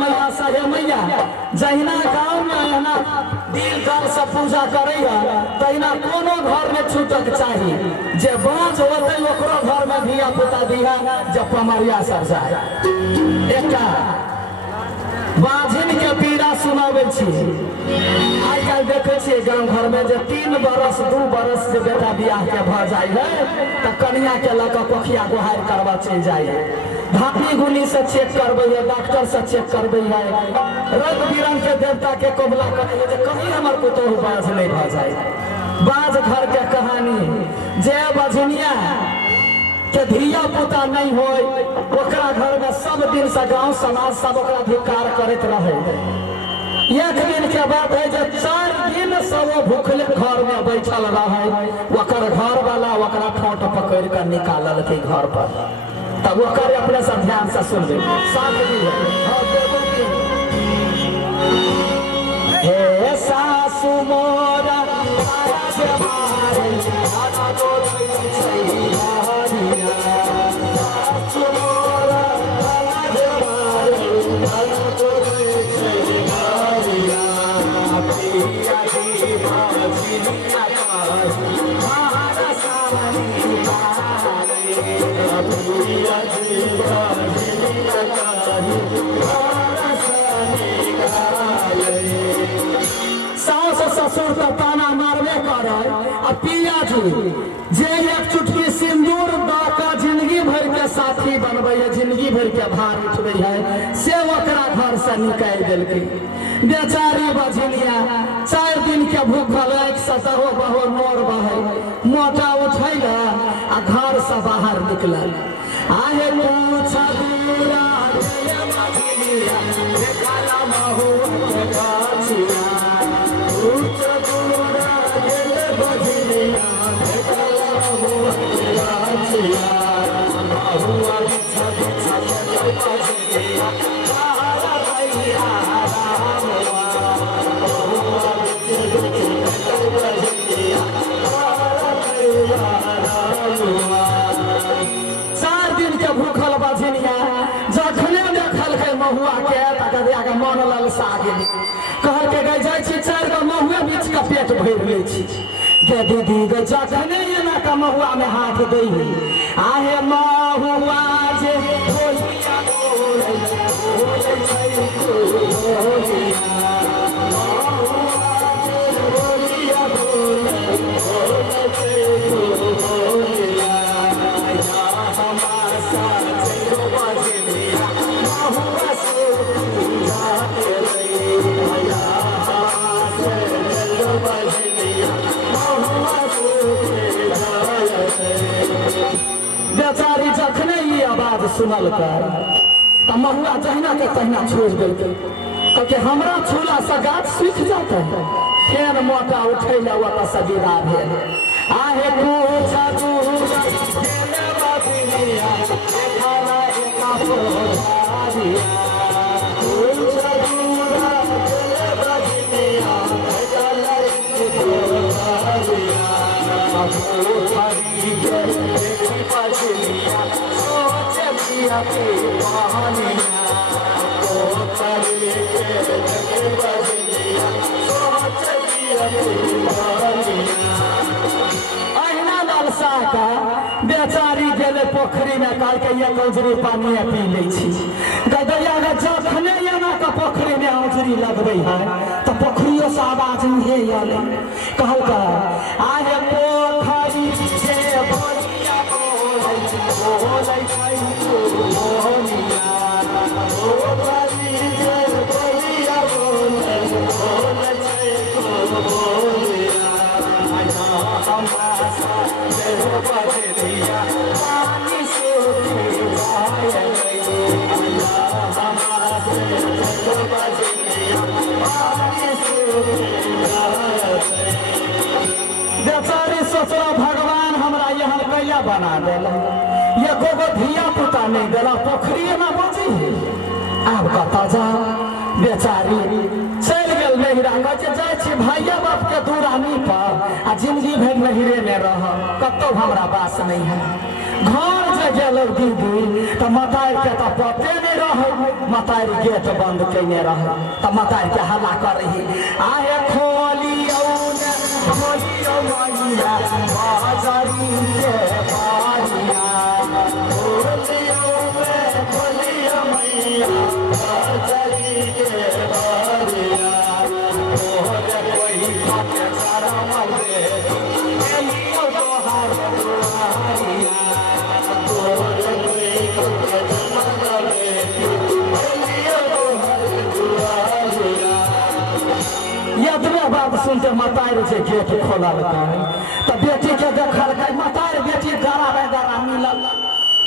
मैया सहे मैया जहिना गाँव में एना दिल दल से पूजा करैया तहिना कोनो घर में छूटक चाही जे बाँझ होते ओकरो घर में धिया पुता दिहा जब पमरिया सब जाए एकटा बाझिन के पीड़ा सुनावे छी। आई काल देखे छे गांव घर में जे 3 बरस 2 बरस से बेटा बियाह के भ जाए है त कन्या के लक कोखिया गोहार करवा चल जाए धापी गुनी से चेक करबे है डॉक्टर से चेक करबे है रंग बिरंग के देवता के कोबला करे जे कहीं हमर पुतोह बाझ नहीं भ जाए। बाझ घर के कहानी जे बझनिया के धिया पुता नहीं हो ओकरा घर में सब दिन से गांव समाज सब ओकरा धिक्कार करत रहे। एक दिन के बात है जब 4 दिन से वो भूखले घर में बैठल रहे ओकर घर वाला ओकरा ठोट पकड़ कर निकालल के घर पर तब ओकर अपने से ध्यान से सुन ले हे सासु मोरा सास ससुर का ताना मारबे करे आ पिया जी जे एक चुटकी सिंदूर दाका जिंदगी भर के साथी बनबे है जिंदगी भर के भार उठबे है से ओकरा घर से निकाल देलकै। बेचारी बझनिया 4 दिन के भूखल एक सतहो बहो मोर बहे मोटा उठैल आ घर से बाहर निकलल आहे पूछा दूरा बझनिया देखला महू बझनिया पूछा दूरा बझनिया देखला महू बझनिया बहुआ छत छत बझनिया बाहर भैया भूखल बझनिया जखने देखल के महुआ के तक मन ललसा गेल कह के गई जाय छी 4 गो महुआ बीच का पेट भर ले छी के दीदी गे जखने एना का महुआ में हाथ दे आहे महुआ जे होलिया बेचारी जखने ये आवाज सुनल कर त महुआ जहिना के तहिना छोड़ देलकै क्योंकि हमरा छूला से गाछ सूख जाता है फेर मोटा उठै ला वापस विदा भेल आहे पूछा दूरा गेले बझनिया देखला एका पोछारिया पूछा दूरा गेले बझनिया देखला एका पोछारिया पोछारी के देखी बझनिया सोचे पिया के कहानिया पोछारी के देखी बझनिया सोचे पिया के कहानिया अहिना लालसा का बेचारी गेले पोखरी में काल के ये औजरी पानी पी ले छी गदैया गे जखने एना के पोखरी में औजरी लगबै है तो पोखरियो से आवाज हे आले कहल का आहे पोखरी जे बोलिया बोलै छै मोहनिया पोखरी जे बोलिया बोलै छै मोहनिया हमरा सा जे बझनिया पानी से जाए हमरा से बझनिया पानी से बेचारी सोचला भगवान हमरा यहाँ कैला बना देला ये गोगो धिया पुता नहीं देला पोखरी में बची अब कता जा बेचारी चल गेल नहिरा कहे जाय छी भैया बाप के दूरानी पर आ जिंदगी भर नहिरे में रह कतो हमरा बास नहीं है घर जे गेल दीदी तो मतारी के तो पते नहीं रहे, मतारी गेट बंद कैने रहे तो मतारी के हल्ला कर रही आहे खोलियो मैया बाजारी के बारिया खोलियो मैया बाजारी के बारिया कोई खाके सारा मले एलियो तोहार दुआरिया बात सुनते मतारी से गेट खोलल तो बेटी के देखल मतारी बेटी गरा मिलल,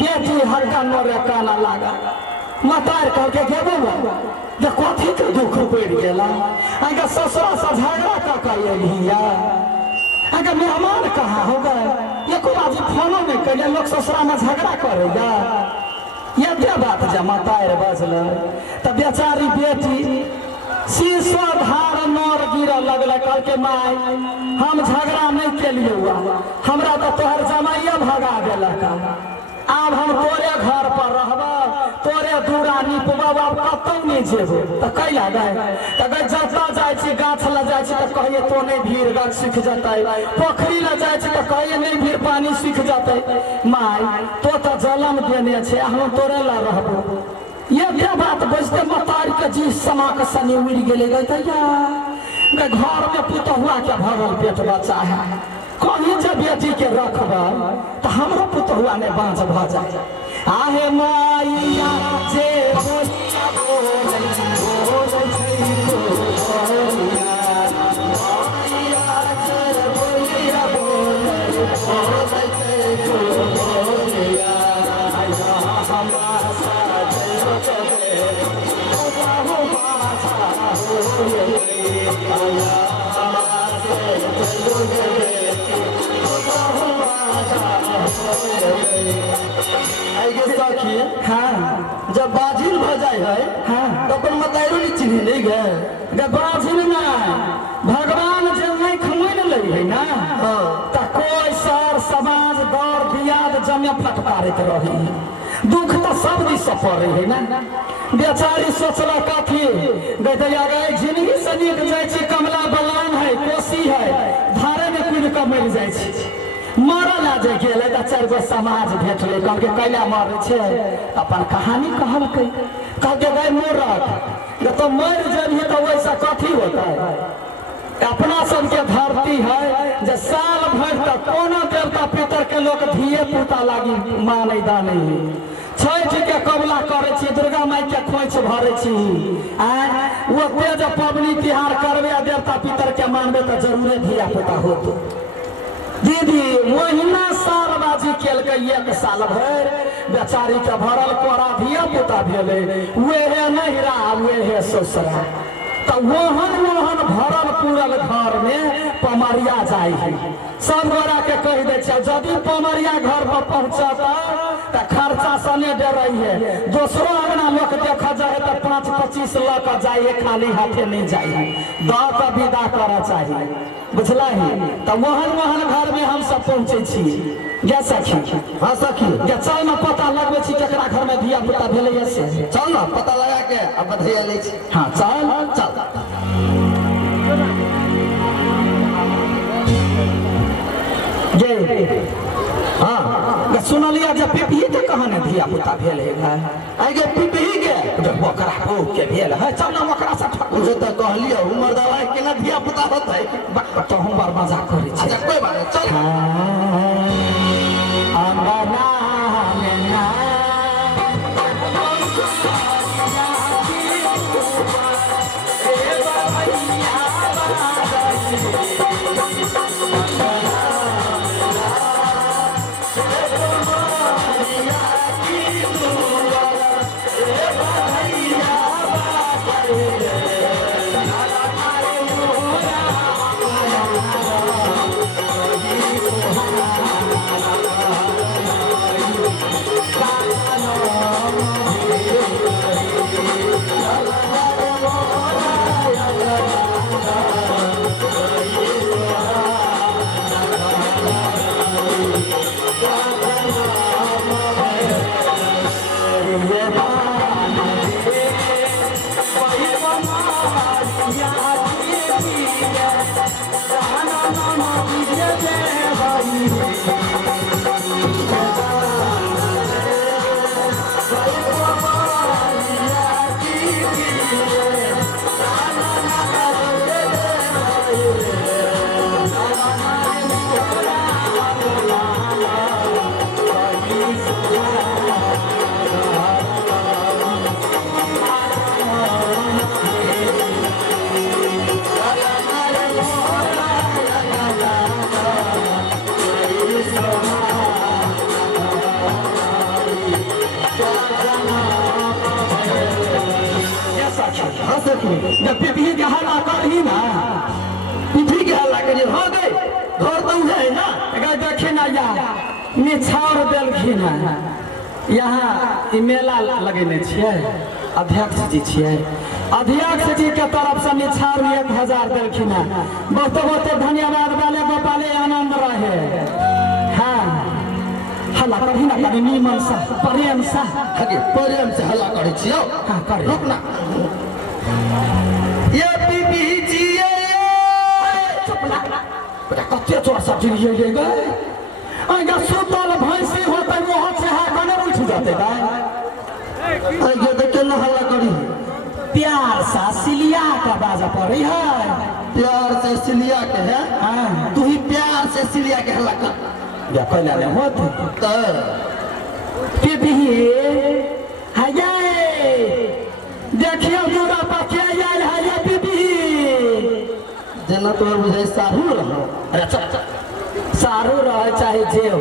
बेटी हल्का नोरे काना लगा मतारी कहके गेबो जे कथी के दुख पड़ गेला आगे ससुरा से झगड़ा का कहिया आगे मेहमान कहाँ हो गए एको बाजी फोनो में कहिए लोग ससुरा में झगड़ा करेगा ये क्या बात जब मतारी बजल तो बेचारी बेटी शीशो धार नोर गिर लगल कल के माय हम झगड़ा नहीं के लिए हुआ हमरा तो तोहर जमाइया भगा देलक अब हम तोरे घर पर रहबा तोरे दूरा निपबा अब कतौ नहीं जेबो तो कैला गए तो जता जाय छी गाछ ल जाय छी तो कहिए तो नहीं भीड़ गाछ सूख जतै, पोखरी ल जाय छी तो कहिए नहीं भीड़ पानी सूख जतै, माय तो जलम देने छे हम तोरे ला रहबो ये क्या बात बजते मतारी के जी समा के सनी उड़ गेले घर में पुतहुआ के भरल पेट बच्चा है कहीं जब बेटी के रखबा तो हमरो पुतहुआ ने बाँझ भ जाए आहे माइया जे हाँ जब बाजिल भ जाए है हाँ तो अपन मतारो नहीं चिन्ह नहीं गए बाजिल ना भगवान जब नहीं खमोन लगी है ना तो कोई सर समाज दौर दियाद जमे फटकारत रही दुख तो सब दिस पड़े है ना बेचारी सोचला कथी गए जिंदगी से नीक जाए कमला बलान है कोसी है धारे में कूद के मर जाए मरल आ जे गेल तो 4 गो समाज भेटले कहलके कैला मरे छे अपन कहानी कहलकै कहलके गए मूर्ख तो मर जाइए तो वैसा कथी होता है अपना सबके धरती है जे साल भर तक कोनो देवता पितर के लोग धिये पुता लागी माने दाने छठ के कबला करे छी दुर्गा माई के खोइछ भरे छी वो तेज पबनी तिहार करबे देवता पितर के मानबे तो जरूरे धिया पुता होतो दीदी महीना साल बाजी केलक 1 साल भर बेचारी के भरल कोरा धिया पुता भेले वे है नहिरा वे है ससुरा तो वहन भरल पूरल घर में पमरिया जाए सब गोरा के कह दे यदि पमरिया घर पर पहुंचता तो खर्चा सने डर रही है दोसरो अंगना लोग देखा जाए तो 5-25 लग जाए खाली हाथे नहीं जाए दह का विदा करा चाहिए बुझला ही तो वहन घर में हम सब पहुंचे छी सखी हाँ सखी चल न पता लगबे छी केकरा घर में धिया पुता भेले से चल न पता लगा के अब बधाई ले छी हाँ चल जे हाँ सुनलिया जब पिपही के कहाँ ने धिया पुता भेल है आगे पिपही के जब बकरा हो के भेल है चल न बकरा से मुझे तो कहलियो उमर दवाई के ना धिया पुता होता है तो हम बार मजाक करे छी अच्छा कोई बात नहीं चल अंगना में ना Oh, जब पीठी के हल्ला करही ना, पीठी के हल्ला करिए हो गए घर तो है ना। अगर देखे ना यहाँ निछावर देलखिन है, यहाँ ई मेला लगेने छियै, अध्यक्ष जी छियै, अध्यक्ष जी के तरफ से निछावर 1000 देलखिन है। बहुत बहुत धन्यवाद वाले गोपाले आनंद रहे। हाँ हल्ला करही ना करी नीमन सा प्रेम सा, प्रेम से हल्ला करे छियै। हाँ करे रुक ना ये बीबी जी कते चोर सब जिनिए ले गए। आगे सुतल भैंसी होते मोह से है कने उठ जाते गए। आगे देखे न हल्ला करी, प्यार सा सिलिया का बाजा पड़ी है, प्यार से सिलिया के है। हां तू ही प्यार से सिलिया के हल्ला कर या कोई ना होत त बीबी है देखिए दूरा पर क्या यार है ये बीबी जना तो मुझे सारू रहो। अरे सारू रहे चाहे जे हो